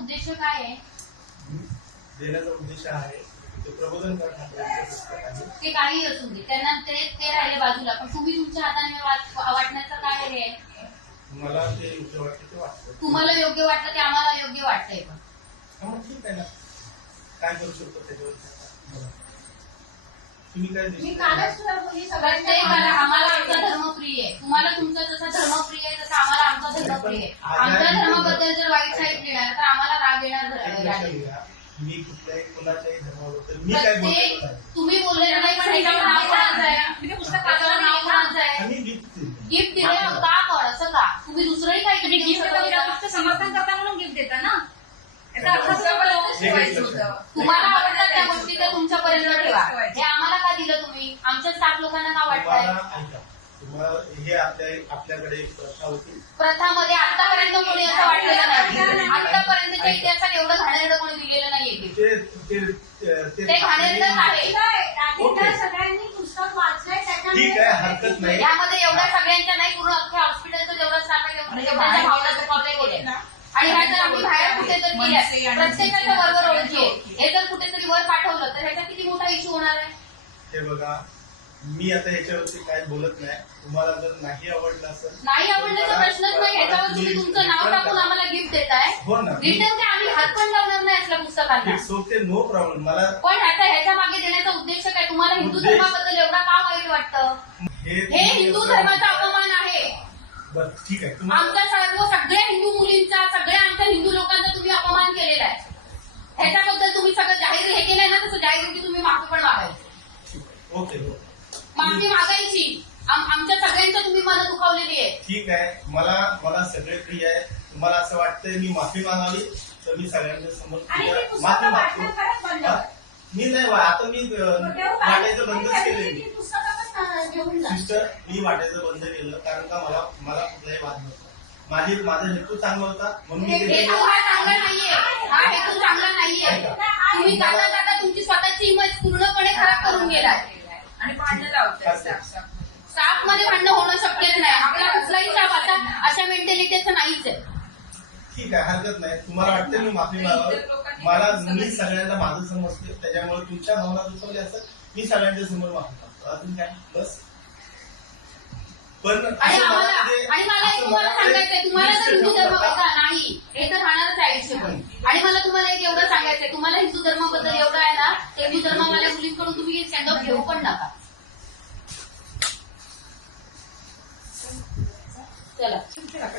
उद्देश काय आहे? देण्याचा उद्देश आहे ते प्रबोधन ठाकरेंचं पुस्तक आहे ते काही असू दे त्यांना ते ते राहिले बाजूला. पण तुम्ही तुमच्या हाताने वाच- वाटण्याचं काय हे आहे? मला ते योग्य वाटते ते वाटतं. तुम्हाला योग्य वाटतं ते आम्हाला योग्य वाटतंय पण. हा, मग ठीक आहे ना. काय करू शकतो त्याच्यावर. तुम्ही काय मी देशमुख कालच तुला बोलली सगळ्यांना प्रत्येकाला आम्हाला आमचा धर्म प्रिय आहे तुम्हाला तुमचा जसा धर्म प्रिय आहे तसा आम्हाला आमचा धर्म प्रिय आहे. आमच्या धर्माबद्दल जर वाईट साईड लिहिणार तर आम्हाला राग येणार मी कुठल्याही कोणाच्याही धर्माबद्दल मी काय बोलतो. तुम्ही बोललेलं नाही पण ह्याच्यावर नाव कोणाचं आहे मी ते पुस्तक त्याच्यावर नाव कोणाचं आहे आणि gift दिलं. गिफ्ट दिले का पण असं का? तुम्ही दुसरंही काही तुम्ही गिफ्ट? फक्त समर्थन करता म्हणून गिफ्ट देता ना? तुम्हाला आवडतात त्या गोष्टी त्या तुमच्यापर्यंत ठेवा. हे आम्हाला का दिलं तुम्ही? आमच्या स्टाफ लोकांना का वाटतंय? तुम्हाला हे आपल्याकडे एक प्रथा होती. प्रथामध्ये आतापर्यंत कोणी असं वाटलेलं नाही. आतापर्यंतच्या इतिहासात एवढं घाणेरडं कोणी दिलेलं नाहीये gift. ते ते ते घाणेरडंच आहे. ओके. सगळ्यांनी पुस्तक वाचलंय ठीक आहे हरकत नाही. यामध्ये एवढ्या सगळ्यांच्या नाही पूर्ण अख्ख्या हॉस्पिटलचं जेवढं स्टाफ आहे तेवढ्याच्या भावना कॉपी केल्या आणि ह्या जर आम्ही बाहेर कुठे जर केल्या प्रत्येकाच्या बरोबर ओळखी आहे. हे जर कुठेतरी वर पाठवलं तर ह्याचा किती मोठा इश्यू होणार आहे? हे बघा मी आता याच्यावरती काय बोलत नाही. तुम्हाला जर नाही आवडलं असेल नाही आवडण्याचा प्रश्नच नाही. ह्याच्यावर तुम्ही तुमचं नाव टाकून आम्हाला गिफ्ट देताय. हो ना रिटर्न ते आम्ही हात पण लावणार नाही असल्या पुस्तकांना. इट्स ओके नो प्रॉब्लेम मला पण आता ह्याच्या मागे देण्याचा उद्देश काय? तुम्हाला हिंदू उद्देश- धर्माबद्दल एवढा का वाईट वाटतं? हे हे हिंदू धर्माचा अपमान आहे. बरं ठीक आहे. आमच्या सर्व सगळ्या हिंदू मुलींचा सगळ्या आमच्या हिंदू लोकांचा तुम्ही अपमान केलेला आहे. ह्याच्याबद्दल तुम्ही सगळं जाहीर हे केलंय ना तसं जाहीर की तुम्ही माफी पण मागायची ओके हो. माफी मागायची. आम- आमच्या सगळ्यांच्या तुम्ही मनं दुखावलेली आहे. ठीक आहे. मला मला सगळे प्रिय आहे. तुम्हाला असं वाटतंय मी माफी मागावी तर मी सगळ्यांच्या समोर माफी मागतो? मी नाही वा- आता मी वाटायचं बंदच जा सिस्टर मी वाटायचं बंद केलं कारण का मला मला कुठलाही वाद नव्हता. माझी माझा हेतू चांगला होता म्हणून मी हा चांगला नाहीये. हा हेतू चांगला नाहीये. तुम्ही जाता जाता तुमची स्वतःची इमेज पूर्णपणे खराब करून गेलाय आणि स्टाफमध्ये भांडणं होणं शक्यच नाही. आपला कुठलाही स्टाफ आता अशा मेंटॅलिटीचं नाहीच आहे. ठीक आहे हरकत नाही. तुम्हाला वाटतं मी माफी मागावं? मला मी सगळ्यांना माझं समजते त्याच्यामुळे तुमच्या भावना दुखवल्या असं मी सगळ्यांच्या समोर माफी मागतो. अजून काय? बस. पण आणि आम्हाला मला एक तुम्हाला सांगायचंय. तुम्हाला जर हिंदू धर्म. बघा नाही. हे तर राहणारच आहे आणि मला तुम्हाला एक एवढं सांगायचंय. तुम्हाला हिंदू धर्माबद्दल एवढं आहे ना ते हिंदू धर्मवाल्या मुलींकडून तुम्ही स्टँडअप घेऊ पण नका. 对了，就这两。